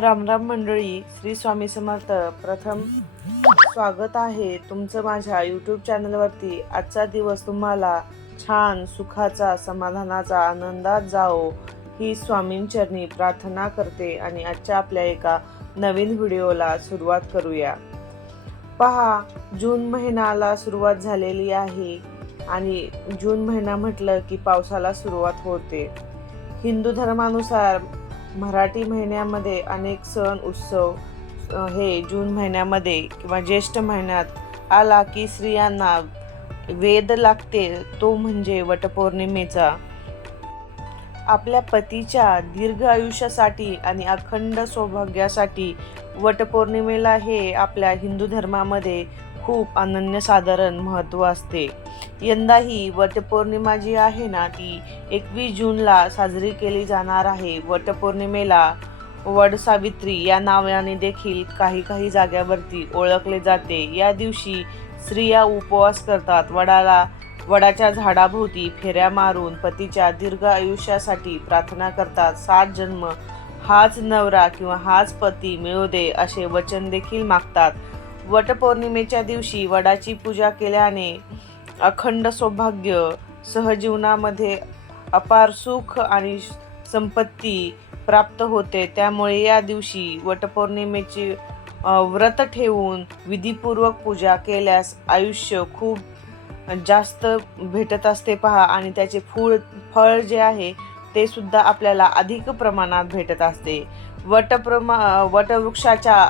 रामराम मंडळी श्री स्वामी समर्थ प्रथम स्वागत आहे तुमचं माझ्या यूट्यूब चॅनलवरती आजचा दिवस तुम्हाला छान सुखाचा समाधानाचा आनंदात जाओ ही स्वामींचरणी प्रार्थना करते आणि आजच्या आपल्या एका नवीन व्हिडिओला सुरुवात करूया. पहा जून महिन्याला सुरुवात झालेली आहे आणि जून महिना म्हटलं की पावसाला सुरुवात होते. हिंदू धर्मानुसार मराठी महिन्यामध्ये अनेक सण उत्सव हे जून महिन्यामध्ये किंवा ज्येष्ठ महिन्यात आला की स्त्रियांना वेद लागते तो म्हणजे वटपौर्णिमेचा. आपल्या पतीच्या दीर्घ आयुष्यासाठी आणि अखंड सौभाग्यासाठी वटपौर्णिमेला हे आपल्या हिंदू धर्मामध्ये खूप अनन्यसाधारण महत्त्व असते. यंदाही वटपौर्णिमा जी आहे ना ती एकवीस जूनला साजरी केली जाणार आहे. वटपौर्णिमेला वड सावित्री या नावाने देखील काही काही जाग्यावरती ओळखले जाते. या दिवशी स्त्रिया उपवास करतात. वडाला वडाच्या झाडाभोवती फेऱ्या मारून पतीच्या दीर्घ आयुष्यासाठी प्रार्थना करतात. सात जन्म हाच नवरा किंवा हाच पती मिळू दे असे वचन देखील मागतात. वटपौर्णिमेच्या दिवशी वडाची पूजा केल्याने अखंड सौभाग्य सहजीवनामध्ये अपार सुख आणि संपत्ती प्राप्त होते. त्यामुळे या दिवशी वटपौर्णिमेची व्रत ठेवून विधीपूर्वक पूजा केल्यास आयुष्य खूप जास्त भेटत असते पहा. आणि त्याचे फूळ फळ जे आहे ते सुद्धा आपल्याला अधिक प्रमाणात भेटत असते. वटप्रमा वटवृक्षाच्या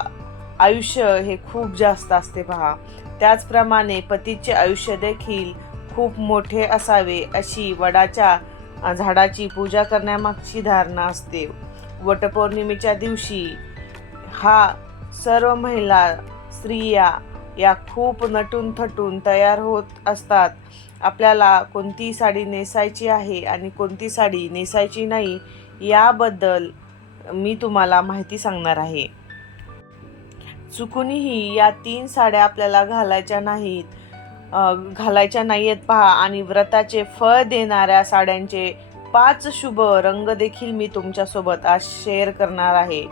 आयुष्य हे खूप जास्त असते पहा. त्याचप्रमाणे पतीचे आयुष्य देखील खूप मोठे असावे अशी वडाच्या झाडाची पूजा करण्यामागची धारणा असते. वटपौर्णिमेच्या दिवशी हा सर्व महिला स्त्रिया या खूप नटून थटून तयार होत असतात. आपल्याला कोणती साडी नेसायची आहे आणि कोणती साडी नेसायची नाही याबद्दल मी तुम्हाला माहिती सांगणार आहे. चुकूनही या तीन साड्या आपल्याला घालायच्या नाहीत. घालायच्या नाही आहेत पहा आणि व्रताचे फळ देणाऱ्या साड्यांचे पाच शुभ रंग देखील मी तुमच्यासोबत आज शेअर करणार आहे.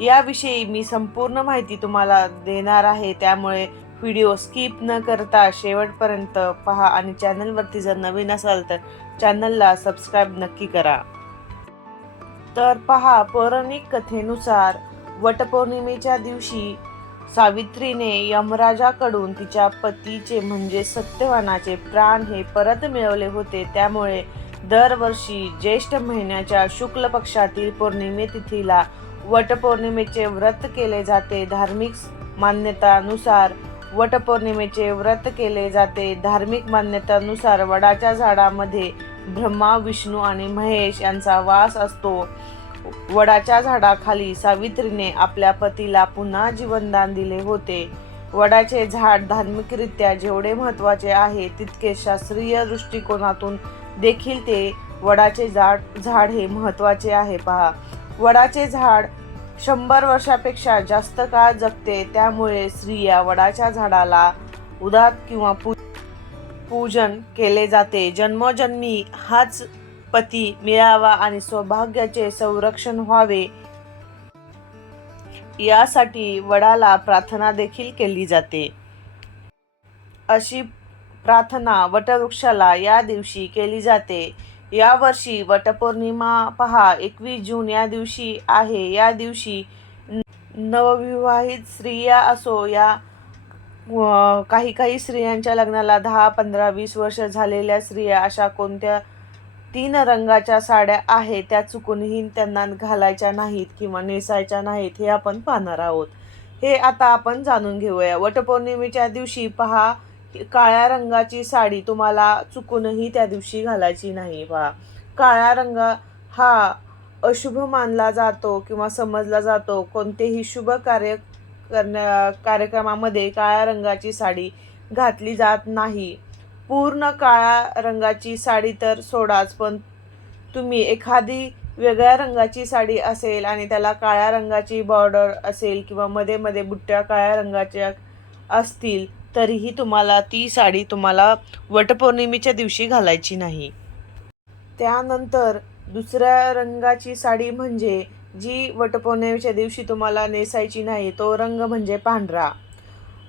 याविषयी मी संपूर्ण माहिती तुम्हाला देणार आहे. त्यामुळे व्हिडिओ स्किप न करता शेवटपर्यंत पहा आणि चॅनलवरती जर नवीन असाल तर चॅनलला सबस्क्राईब नक्की करा. तर पहा पौराणिक कथेनुसार वटपौर्णिमेच्या दिवशी सावित्रीने यमराजाकडून तिच्या पतीचे म्हणजे सत्यवानाचे प्राण हे परत मिळवले होते. त्यामुळे दरवर्षी ज्येष्ठ महिन्याच्या शुक्ल पक्षातील पौर्णिमे तिथीला वटपौर्णिमेचे व्रत केले जाते. धार्मिक मान्यतानुसार वटपौर्णिमेचे व्रत केले जाते. धार्मिक मान्यतानुसार वडाच्या झाडामध्ये ब्रह्मा विष्णू आणि महेश यांचा वास असतो. वडाच्या झाडाखाली सावित्रीने आपल्या पतीला पुन्हा जीवनदान दिले होते. वडाचे झाड धार्मिकरित्या जेवढे महत्त्वाचे आहे तितके शास्त्रीय दृष्टिकोनातून देखील ते वडाचे झाड झाड हे महत्त्वाचे आहे पहा. वडाचे झाड शंभर वर्षापेक्षा जास्त काळ जगते त्यामुळे स्त्रिया वडाच्या झाडाला उदात किंवा पू पूजन केले जाते. जन्मोजन्मी हाच पती मिळावा आणि सौभाग्याचे संरक्षण व्हावे. यासाठी वडाला प्रार्थना देखील केली जाते. अशी प्रार्थना वटवृक्षाला या दिवशी केली जाते. यावर्षी वटपौर्णिमा पहा एकवीस जून या दिवशी आहे. या दिवशी न- नवविवाहित स्त्रिया असो या काही काही स्त्रियांच्या लग्नाला दहा पंधरा वीस वर्ष झालेल्या स्त्रिया अशा कोणत्या तीन रंगाच्या साड्या आहेत त्या चुकूनही त्यांना घालायच्या नाहीत किंवा नेसायच्या नाहीत हे आपण पाहणार आहोत. हे आता आपण जाणून घेऊया. वटपौर्णिमेच्या दिवशी पहा काळ्या रंगाची साडी तुम्हाला चुकूनही त्या दिवशी घालायची नाही पहा काळा रंग हा अशुभ मानला जातो किंवा समजला जातो. कोणतेही शुभ कार्य करण्या कार्यक्रमामध्ये काळ्या रंगाची साडी घातली जात नाही. पूर्ण काळ्या रंगाची साडी तर सोडाच पण तुम्ही एखादी वेगळ्या रंगाची साडी असेल आणि त्याला काळ्या रंगाची बॉर्डर असेल किंवा मध्ये मध्ये बुट्ट्या काळ्या रंगाच्या असतील तरीही तुम्हाला ती साडी तुम्हाला वटपौर्णिमेच्या दिवशी घालायची नाही. त्यानंतर दुसऱ्या रंगाची साडी म्हणजे जी वटपौर्णिमेच्या दिवशी तुम्हाला नेसायची नाही तो रंग म्हणजे पांढरा.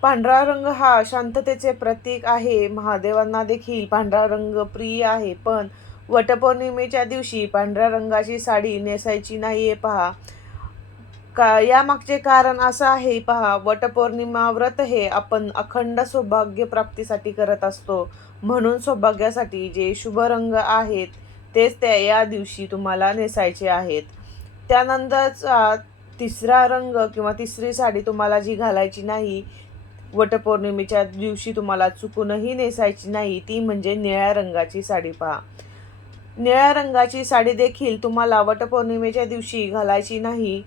पांढरा रंग हा शांततेचे प्रतीक आहे. महादेवांना देखील पांढरा रंग प्रिय आहे. पण वटपौर्णिमेच्या दिवशी पांढऱ्या रंगाची साडी नेसायची नाही आहे पहा. का यामागचे कारण असं आहे पहा. वटपौर्णिमा व्रत हे आपण अखंड सौभाग्य प्राप्तीसाठी करत असतो. म्हणून सौभाग्यासाठी जे शुभ रंग आहेत तेच त्या या दिवशी तुम्हाला नेसायचे आहेत. त्यानंतरचा तिसरा रंग किंवा तिसरी साडी तुम्हाला जी घालायची नाही वटपौर्णिमेच्या दिवशी तुम्हाला चुकूनही नेसायची नाही. ती म्हणजे निळ्या रंगाची साडी पहा. निळ्या रंगाची साडी देखील तुम्हाला वटपौर्णिमेच्या दिवशी घालायची नाही.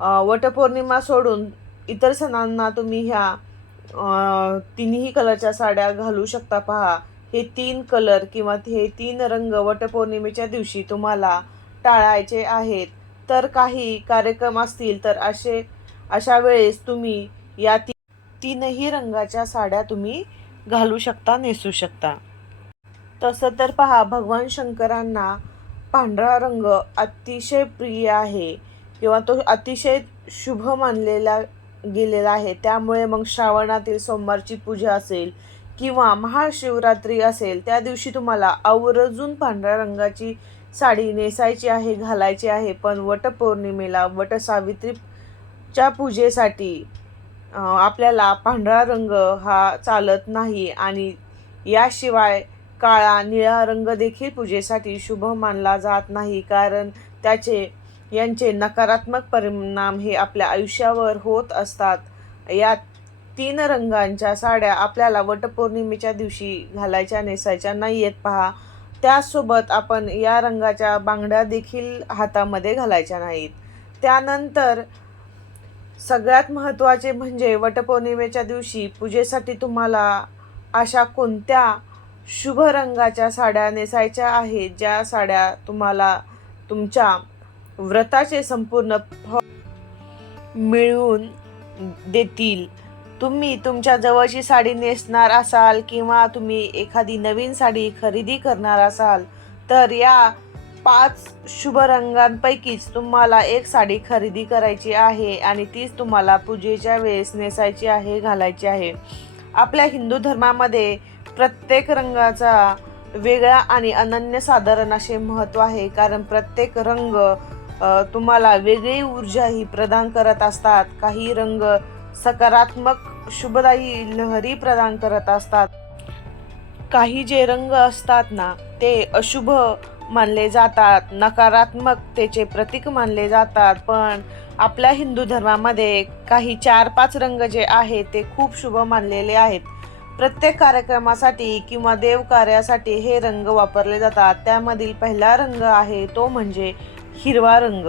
वटपौर्णिमा सोडून इतर सणांना तुम्ही ह्या तिन्ही कलरच्या साड्या घालू शकता पहा. हे तीन कलर किंवा हे तीन रंग वटपौर्णिमेच्या दिवशी तुम्हाला टाळायचे आहेत. तर काही कार्यक्रम असतील तर असे अशा वेळेस तुम्ही या ती तीनही रंगाच्या साड्या तुम्ही घालू शकता नेसू शकता. तसं तर पहा भगवान शंकरांना पांढरा रंग अतिशय प्रिय आहे किंवा तो अतिशय शुभ मानलेला गेलेला आहे. त्यामुळे मग श्रावणातील सोमवारची पूजा असेल किंवा महाशिवरात्री असेल त्या दिवशी तुम्हाला आवर्जून पांढऱ्या रंगाची साडी नेसायची आहे घालायची आहे. पण वटपौर्णिमेला वटसावित्रीच्या पूजेसाठी आपल्याला पांढरा रंग हा चालत नाही आणि याशिवाय काळा निळा रंग देखील पूजेसाठी शुभ मानला जात नाही कारण त्याचे यांचे नकारात्मक परिणाम हे आपल्या आयुष्यावर होत असतात. या तीन रंगांच्या साड्या आपल्याला वटपौर्णिमेच्या दिवशी घालायच्या नेसायच्या नाही आहेत पहा. त्यासोबत आपण या रंगाच्या बांगड्या देखील हातामध्ये घालायच्या नाहीत. त्यानंतर सगळ्यात महत्त्वाचे म्हणजे वटपौर्णिमेच्या दिवशी पूजेसाठी तुम्हाला अशा कोणत्या शुभ रंगाच्या साड्या नेसायच्या आहेत ज्या साड्या तुम्हाला तुमच्या व्रताचे संपूर्ण फळ मिळवून देतील? तुम्ही तुमच्या जवळची साडी नेसणार असाल किंवा तुम्ही एखादी नवीन साडी खरेदी करणार असाल तर या पाच शुभ रंगांपैकीच तुम्हाला एक साडी खरेदी करायची आहे आणि तीच तुम्हाला पूजेच्या वेळेस नेसायची आहे घालायची आहे. आपल्या हिंदू धर्मामध्ये प्रत्येक रंगाचा वेगळा आणि अनन्यसाधारण असे महत्त्व आहे. कारण प्रत्येक रंग तुम्हाला वेगळी ऊर्जा ही प्रदान करत असतात. काही रंग सकारात्मक शुभदायी लहरी प्रदान करत असतात. काही जे रंग असतात ना ते अशुभ मानले जातात. नकारात्मकतेचे प्रतीक मानले जातात. पण आपल्या हिंदू धर्मामध्ये काही चार पाच रंग जे आहेत ते खूप शुभ मानलेले आहेत. प्रत्येक कार्यक्रमासाठी किंवा देवकार्यासाठी हे रंग वापरले जातात. त्यामधील पहिला रंग आहे तो म्हणजे हिरवा रंग.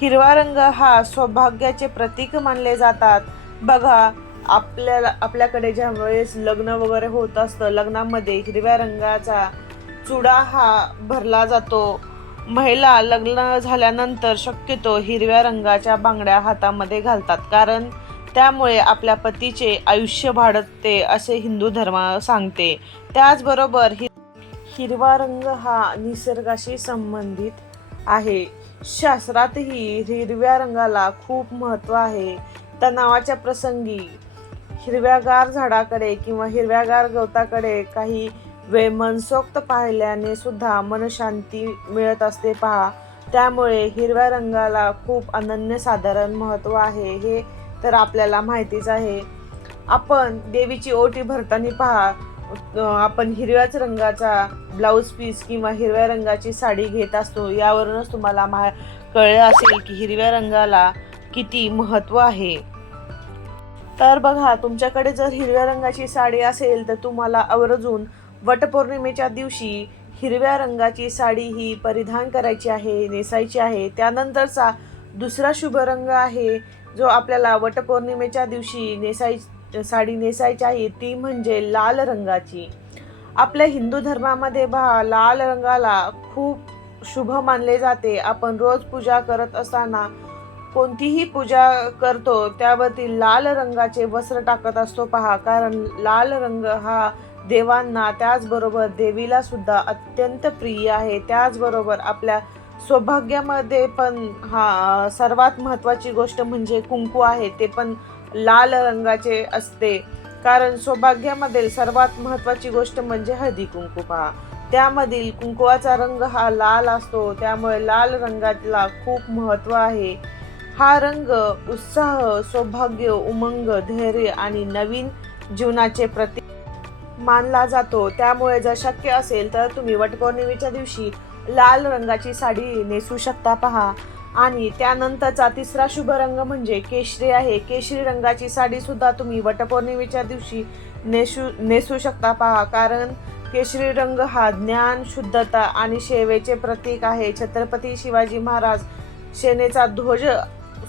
हिरवा रंग हा सौभाग्याचे प्रतीक मानले जातात. बघा आपल्याला आपल्याकडे ज्या वेळेस लग्न वगैरे होत असतं लग्नामध्ये हिरव्या रंगाचा चुडा हा भरला जातो. महिला लग्न झाल्यानंतर शक्यतो हिरव्या रंगाच्या बांगड्या हातामध्ये घालतात कारण त्यामुळे आपल्या पतीचे आयुष्य वाढते असे हिंदू धर्म सांगते. त्याचबरोबर हि हिरवा रंग हा निसर्गाशी संबंधित आहे. शास्त्रातही हिरव्या रंगाला खूप महत्त्व आहे. तणावाच्या प्रसंगी हिरव्यागार झाडाकडे किंवा हिरव्यागार गवताकडे काही वेळ मनसोक्त पाहिल्याने सुद्धा मनशांती मिळत असते पहा. त्यामुळे हिरव्या रंगाला खूप अनन्यसाधारण महत्त्व आहे हे तर आपल्याला माहितीच आहे. आपण देवीची ओटी भरताना पहा आपण हिरव्याच रंगाचा ब्लाऊज पीस किंवा हिरव्या रंगाची साडी घेत असतो. यावरूनच तुम्हाला मा कळलं असेल की हिरव्या रंगाला किती महत्त्व आहे. तर बघा तुमच्याकडे जर हिरव्या रंगाची साडी असेल तर तुम्हाला आवर्जून वटपौर्णिमेच्या दिवशी हिरव्या रंगाची साडी ही परिधान करायची आहे नेसायची आहे. त्यानंतरचा दुसरा शुभ रंग आहे जो आपल्याला वटपौर्णिमेच्या दिवशी नेसाय साडी नेसायची आहे ती म्हणजे लाल रंगाची. आपल्या हिंदू धर्मामध्ये पहा लाल रंगाला खूप शुभ मानले जाते. आपण रोज पूजा करत असताना कोणतीही पूजा करतो त्यावरती लाल रंगाचे वस्त्र टाकत असतो पहा. कारण लाल रंग हा देवांना त्याचबरोबर देवीला सुद्धा अत्यंत प्रिय आहे. त्याचबरोबर आपल्या सौभाग्यामध्ये पण हा सर्वात महत्त्वाची गोष्ट म्हणजे कुंकू आहे. ते पण लाल रंगाचे असते. कारण सौभाग्यामधील सर्वात महत्त्वाची गोष्ट म्हणजे हळदी कुंकू पहा. त्यामधील कुंकुवाचा रंग हा लाल असतो. त्यामुळे लाल रंगाला खूप महत्त्व आहे. हा रंग उत्साह सौभाग्य उमंग धैर्य आणि नवीन जीवनाचे प्रतीक मानला जातो. त्यामुळे जर शक्य असेल तर तुम्ही वटपौर्णिमेच्या दिवशी लाल रंगाची साडी नेसू शकता पहा. आणि त्यानंतरचा तिसरा शुभ रंग म्हणजे केशरी आहे. केशरी रंगाची साडी सुद्धा तुम्ही वटपौर्णिमेच्या दिवशी नेसू नेसू शकता पहा. कारण केशरी रंग हा ज्ञान शुद्धता आणि सेवेचे प्रतीक आहे. छत्रपती शिवाजी महाराज सेनेचा ध्वज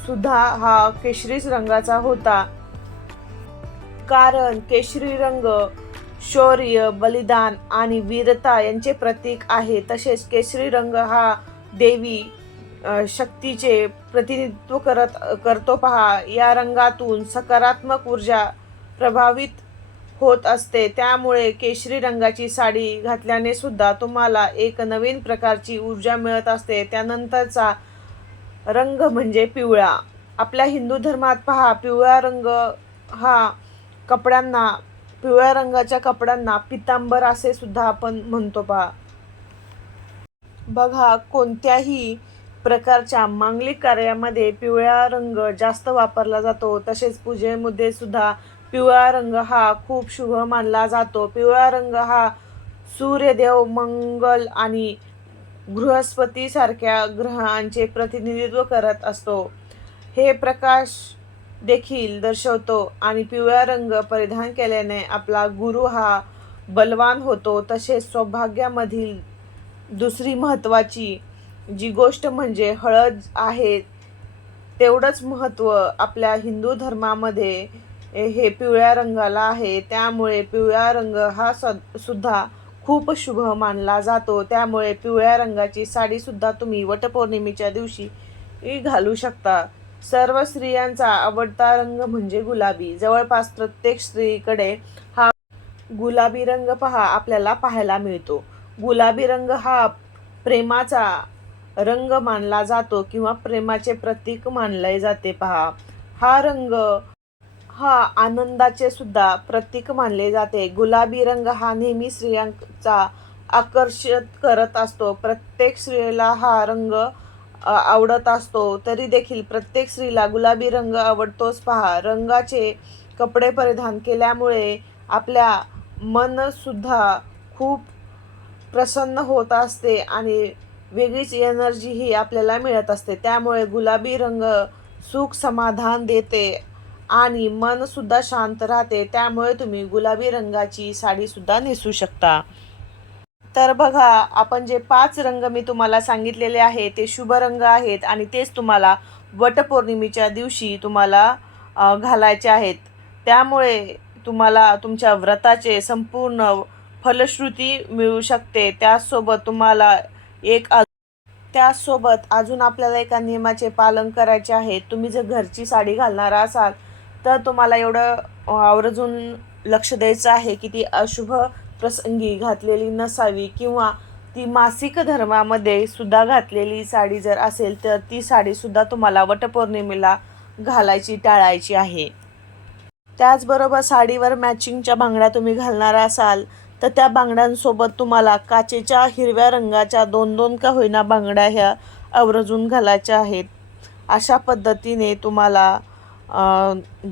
सुद्धा हा केशरीच रंगाचा होता. कारण केशरी रंग शौर्य बलिदान आणि वीरता यांचे प्रतीक आहे. तसेच केशरी रंग हा देवी शक्तीचे प्रतिनिधित्व करत करतो पहा. या रंगातून सकारात्मक ऊर्जा प्रभावित होत असते. त्यामुळे केशरी रंगाची साडी घातल्याने सुद्धा तुम्हाला एक नवीन प्रकारची ऊर्जा मिळत असते. त्यानंतरचा रंग म्हणजे पिवळा. आपल्या हिंदू धर्मात पहा पिवळा रंग हा कपड्यांना पिवळ्या रंगाच्या कपड्यांना पितांबर असे सुद्धा आपण म्हणतो पहा. बघा कोणत्याही प्रकारच्या मांगलिक कार्यामध्ये पिवळा रंग जास्त वापरला जातो. तसेच पूजेमध्ये सुद्धा पिवळा रंग हा खूप शुभ मानला जातो. पिवळा रंग हा सूर्यदेव मंगल आणि बृहस्पती सारख्या ग्रहांचे प्रतिनिधित्व करत असतो. हे प्रकाश देखील दर्शवतो आणि पिवळा रंग परिधान केल्याने आपला गुरु हा बलवान होतो. तसेच सौभाग्यामधील दुसरी महत्त्वाची जी गोष्ट म्हणजे हळद आहे तेवढंच महत्त्व आपल्या हिंदू धर्मामध्ये हे पिवळ्या रंगाला आहे. त्यामुळे पिवळा रंग हा स सुद्धा खूप शुभ मानला जातो. त्यामुळे पिवळ्या रंगाची साडीसुद्धा तुम्ही वटपौर्णिमेच्या दिवशी घालू शकता. सर्व स्त्रियांचा आवडता रंग म्हणजे गुलाबी. जवळपास प्रत्येक स्त्रीकडे हा गुलाबी रंग पहा आपल्याला पाहायला मिळतो. गुलाबी रंग हा प्रेमाचा रंग मानला जातो किंवा प्रेमाचे प्रतीक मानले जाते पहा. हा रंग हा आनंदाचे सुद्धा प्रतीक मानले जाते. गुलाबी रंग हा नेहमी स्त्रियांचा आकर्षित करत असतो. प्रत्येक स्त्रीला हा रंग आवडत असतो तरी देखील प्रत्येक स्त्रीला गुलाबी रंग आवडतोच पहा. रंगाचे कपडे परिधान केल्यामुळे आपल्या मनसुद्धा खूप प्रसन्न होत असते आणि वेगळीच एनर्जी ही आपल्याला मिळत असते. त्यामुळे गुलाबी रंग सुख समाधान देते आणि मनसुद्धा शांत राहते. त्यामुळे तुम्ही गुलाबी रंगाची साडीसुद्धा नेसू शकता. तर बघा आपण जे पाच रंग मी तुम्हाला सांगितलेले आहे ते शुभ रंग आहेत आणि तेच तुम्हाला वटपौर्णिमेच्या दिवशी तुम्हाला घालायचे आहेत. त्यामुळे तुम्हाला तुमच्या व्रताचे संपूर्ण फलश्रुती मिळू शकते. त्याचसोबत तुम्हाला एक अ- त्याचसोबत अजून आपल्याला एका नियमाचे पालन करायचे आहे. तुम्ही जर घरची साडी घालणार असाल तर तुम्हाला एवढं आवर्जून लक्ष द्यायचं आहे की ती अशुभ प्रसंगी घातलेली नसावी किंवा ती मासिक धर्मामध्ये सुद्धा घातलेली साडी जर असेल तर ती साडीसुद्धा तुम्हाला वटपौर्णिमेला घालायची टाळायची आहे. त्याचबरोबर साडीवर मॅचिंगच्या बांगड्या तुम्ही घालणार असाल तर त्या बांगड्यांसोबत तुम्हाला काचेच्या हिरव्या रंगाच्या दोन दोन का होईना बांगड्या ह्या आवर्जून घालायच्या आहेत. अशा पद्धतीने तुम्हाला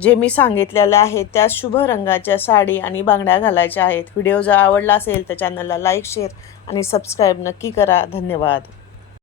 जे मी सांगितलेलं आहे त्या शुभ रंगाच्या साडी आणि बांगड्या घालायच्या आहेत. व्हिडिओ जर आवडला असेल तर चॅनलला लाईक शेअर आणि सबस्क्राईब नक्की करा. धन्यवाद.